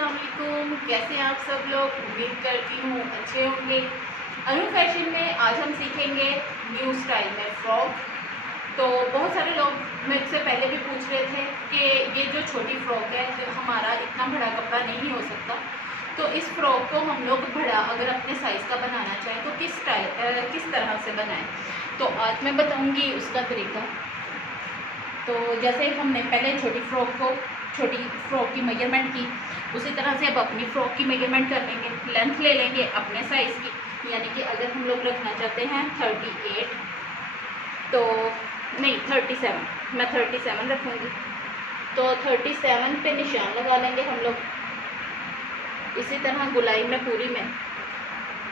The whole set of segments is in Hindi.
अस्सलाम वालेकुम। कैसे हैं आप सब लोग? उम्मीद करती हूँ अच्छे होंगे। अनु फैशन में आज हम सीखेंगे न्यू स्टाइल में फ्रॉक। तो बहुत सारे लोग मुझसे पहले भी पूछ रहे थे कि ये जो छोटी फ्रॉक है हमारा इतना बड़ा कपड़ा नहीं हो सकता, तो इस फ्रॉक को हम लोग बड़ा अगर अपने साइज़ का बनाना चाहें तो किस तरह से बनाएं। तो आज मैं बताऊंगी उसका तरीका। तो जैसे हमने पहले छोटी फ्रॉक की मेजरमेंट की, उसी तरह से अब अपनी फ़्रॉक की मेजरमेंट कर लेंगे। लेंथ ले लेंगे अपने साइज़ की, यानी कि अगर हम लोग रखना चाहते हैं 38 तो नहीं 37, मैं 37 रखूँगी। तो 37 पे निशान लगा लेंगे हम लोग। इसी तरह गुलाई में पूरी में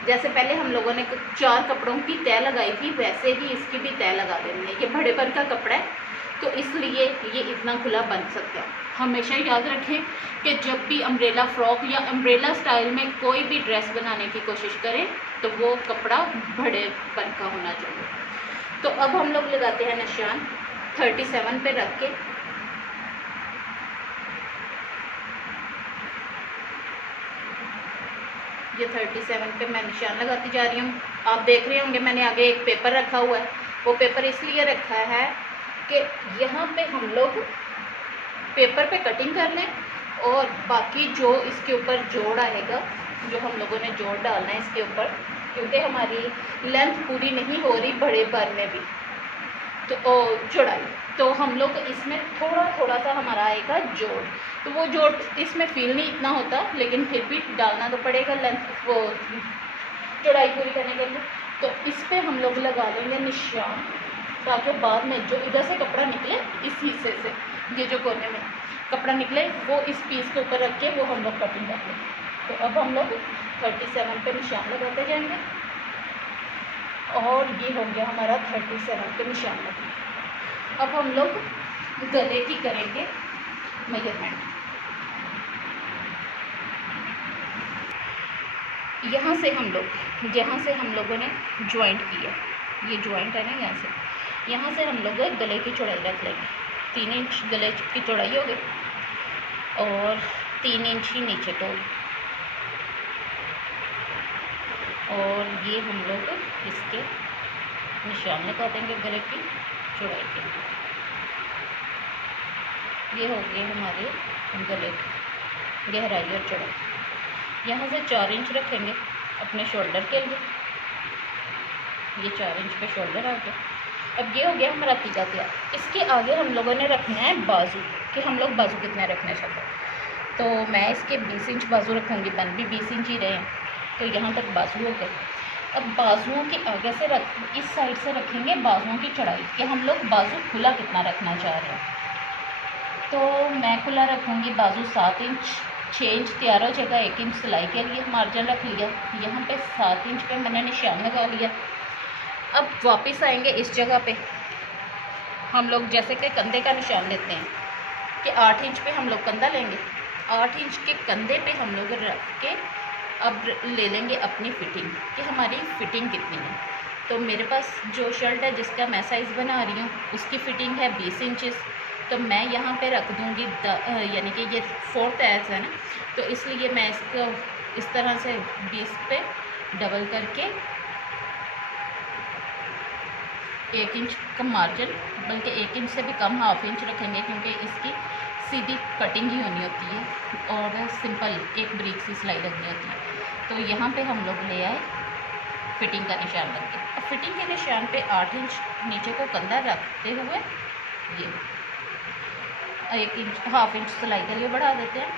जैसे पहले हम लोगों ने 4 कपड़ों की तय लगाई थी, वैसे ही इसकी भी तय लगा देनी है। ये बड़े पर का कपड़ा है तो इसलिए ये इतना खुला बन सकता है। हमेशा याद रखें कि जब भी अम्ब्रेला फ्रॉक या अम्ब्रेला स्टाइल में कोई भी ड्रेस बनाने की कोशिश करें तो वो कपड़ा बड़े पर का होना चाहिए। तो अब हम लोग लगाते हैं निशान 37 पे रख के। ये 37 पे मैं निशान लगाती जा रही हूँ। आप देख रहे होंगे मैंने आगे एक पेपर रखा हुआ है। वो पेपर इसलिए रखा है कि यहाँ पे हम लोग पेपर पे कटिंग कर लें और बाकी जो इसके ऊपर जोड़ आएगा, जो हम लोगों ने जोड़ डालना है इसके ऊपर, क्योंकि हमारी लेंथ पूरी नहीं हो रही बड़े पर में भी तो चौड़ाई, तो हम लोग इसमें थोड़ा थोड़ा सा हमारा आएगा जोड़। तो वो जोड़ इसमें फील नहीं इतना होता, लेकिन फिर भी डालना तो पड़ेगा लेंथ वो चौड़ाई पूरी करने के लिए। तो इस पर हम लोग लगा लेंगे निशान, ताकि बाद में जो इधर से कपड़ा निकले, इस हिस्से से ये जो कोने में कपड़ा निकले वो इस पीस के ऊपर रख के वो हम लोग कटिंग कर लें। तो अब हम लोग 37 पे निशान लगाते जाएंगे और ये हो गया हमारा 37 पे निशान लगा। अब हम लोग गले की करेंगे मेजरमेंट। यहाँ से हम लोगों ने ज्वाइंट किया, ये ज्वाइंट है ना, यहाँ से हम लोग गले की चौड़ाई रख लेंगे। 3 इंच गले की चौड़ाई हो गई और 3 इंच ही नीचे तो, और ये हम लोग इसके निशान लगा देंगे गले की चौड़ाई के। ये हो गए हमारे गले की गहराई और चौड़ाई। यहाँ से 4 इंच रखेंगे अपने शोल्डर के लिए। ये 4 इंच पे शोल्डर आ गया। अब ये हो गया हमारा तीजा तैयार। इसके आगे हम लोगों ने रखना है बाजू, कि हम लोग बाजू कितने रखना चाहते हैं। तो मैं इसके 20 इंच बाजू रखूँगी, बन भी 20 इंच ही रहे हैं, तो यहाँ तक बाजू हो गए। अब बाजुओं के आगे से इस साइड से रखेंगे बाजुओं की चौड़ाई, कि हम लोग बाजू खुला कितना रखना चाह रहे हैं। तो मैं खुला रखूँगी बाजू 7 इंच। 6 इंच तैयार हो जाएगा। 1 इंच सिलाई के लिए मार्जिन रख लिया। यहाँ पे 7 इंच पे मैंने निशान लगा लिया। अब वापस आएंगे इस जगह पे, हम लोग जैसे कि कंधे का निशान लेते हैं कि 8 इंच पे हम लोग कंधा लेंगे। 8 इंच के कंधे पे हम लोग रख के अब ले लेंगे अपनी फिटिंग, कि हमारी फिटिंग कितनी है। तो मेरे पास जो शर्ट है जिसका मैं साइज़ बना रही हूँ उसकी फ़िटिंग है 20 इंचज़। तो मैं यहाँ पे रख दूँगी यानी कि ये 4th एज है ना, तो इसलिए मैं इसको इस तरह से 20 पे डबल करके 1 इंच का मार्जिन, बल्कि 1 इंच से भी कम, 1/2 इंच रखेंगे, क्योंकि इसकी सीधी कटिंग ही होनी होती है और सिंपल एक ब्रीक सी सिलाई लगनी होती है। तो यहाँ पे हम लोग ले आए फिटिंग का निशान रख के। अब फिटिंग के निशान पे 8 इंच नीचे को कंधा रखते हुए ये 1 इंच 1/2 इंच सिलाई के लिए बढ़ा देते हैं।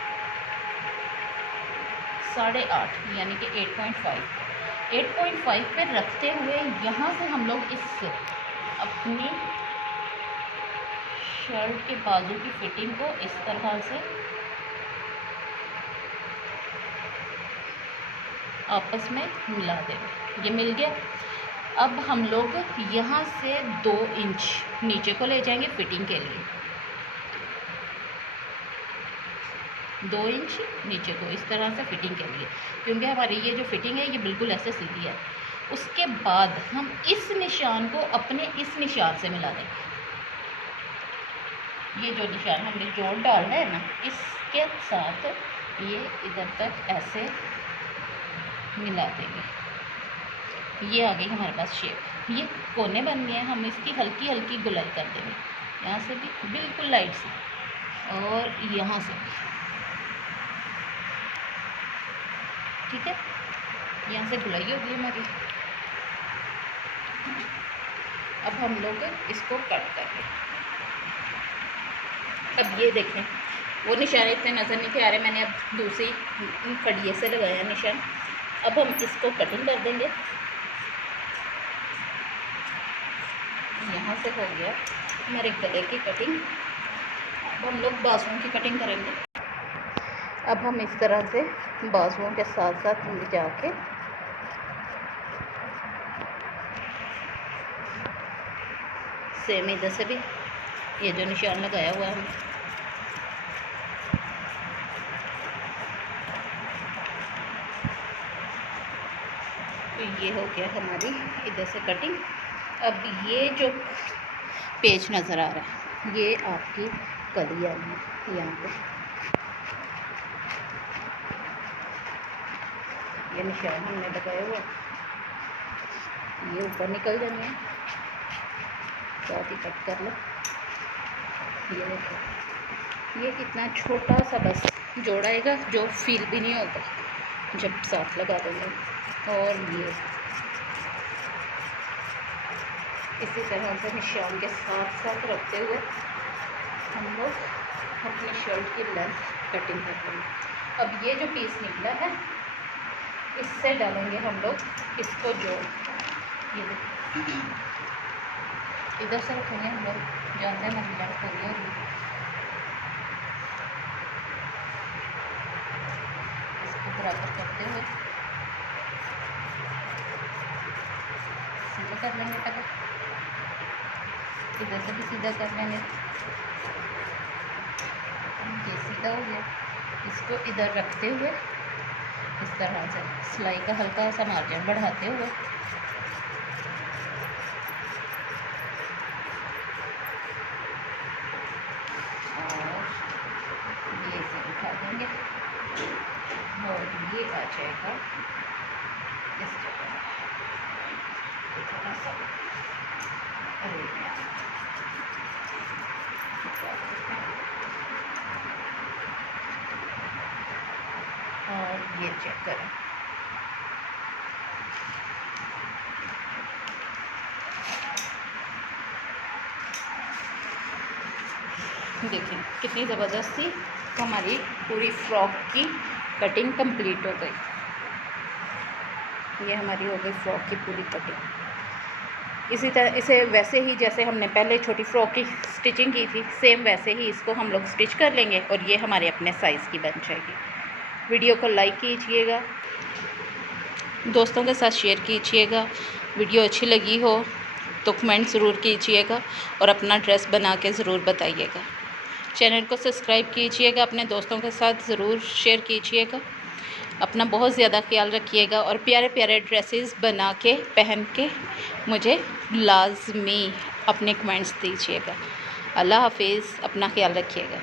8.5 यानी कि 8.5 पे रखते हुए यहाँ से हम लोग इस अपनी शर्ट के बाजू की फिटिंग को इस तरह से आपस में मिला देंगे। ये मिल गया। अब हम लोग यहाँ से 2 इंच नीचे को ले जाएंगे फिटिंग के लिए। 2 इंच नीचे को इस तरह से फिटिंग के लिए, क्योंकि हमारी ये जो फिटिंग है ये बिल्कुल ऐसे सीधी है। उसके बाद हम इस निशान को अपने इस निशान से मिला देंगे। ये जो निशान हमने जोड़ डालना है ना, इसके साथ ये इधर तक ऐसे मिला देंगे। ये आ गई हमारे पास शेप। ये कोने बन गए हैं, हम इसकी हल्की हल्की गुलाई कर देंगे, यहाँ से भी बिल्कुल लाइट सी और यहाँ से भी, ठीक है। यहाँ से गुलाई होगी हमारी। अब हम लोग इसको कट करेंगे। अब ये देखें, वो निशान इतने नज़र नहीं थे आ रहे, मैंने अब दूसरी कड़िए से लगाया निशान। अब हम इसको कटिंग कर देंगे। यहाँ से हो गया हमारे गले की कटिंग। अब हम लोग बाजुओं की कटिंग करेंगे। अब हम इस तरह से बाजुओं के साथ साथ ले जाके सेम इधर से भी ये जो निशान लगाया हुआ है तो ये हो गया हमारी इधर से कटिंग। अब ये जो पेज नज़र आ रहा है ये आपकी कली आई है। यहाँ पे ये निशान हमने लगाया हुआ, ये ऊपर निकल जाएंगे, साथ ही कट कर लो। ये देखो, ये कितना छोटा सा बस जोड़ाएगा जो फील भी नहीं होगा जब साथ लगा देंगे। और ये इसी तरह से निशान के साथ साथ रखते हुए हम लोग अपनी शर्ट की लेंथ कटिंग करते हैं। अब ये जो पीस निकला है इससे डालेंगे हम लोग इसको जोड़। ये इधर से रखेंगे हम लोग, जानते हैं ना लेंथ पूरी होगी। इसको बराबर करते हुए सीधा कर लेंगे टक, इधर से भी सीधा कर लेंगे। ये सीधा हो गया। इसको इधर रखते हुए इस तरह से सिलाई का हल्का सा मार्जिन बढ़ाते हुए और ये से उठा देंगे और ये आ जाएगा इस जगह थोड़ा सा और ये चेक करें। देखें कितनी ज़बरदस्त थी हमारी पूरी फ्रॉक की कटिंग कंप्लीट हो गई। ये हमारी हो गई फ्रॉक की पूरी कटिंग। इसी तरह इसे वैसे ही जैसे हमने पहले छोटी फ्रॉक की स्टिचिंग की थी सेम वैसे ही इसको हम लोग स्टिच कर लेंगे और ये हमारे अपने साइज़ की बन जाएगी। वीडियो को लाइक कीजिएगा, दोस्तों के साथ शेयर कीजिएगा। वीडियो अच्छी लगी हो तो कमेंट ज़रूर कीजिएगा और अपना ड्रेस बना के ज़रूर बताइएगा। चैनल को सब्सक्राइब कीजिएगा, अपने दोस्तों के साथ ज़रूर शेयर कीजिएगा। अपना बहुत ज़्यादा ख्याल रखिएगा और प्यारे प्यारे ड्रेसेस बना के पहन के मुझे लाजमी अपने कमेंट्स दीजिएगा। अल्लाह हाफिज़, अपना ख्याल रखिएगा।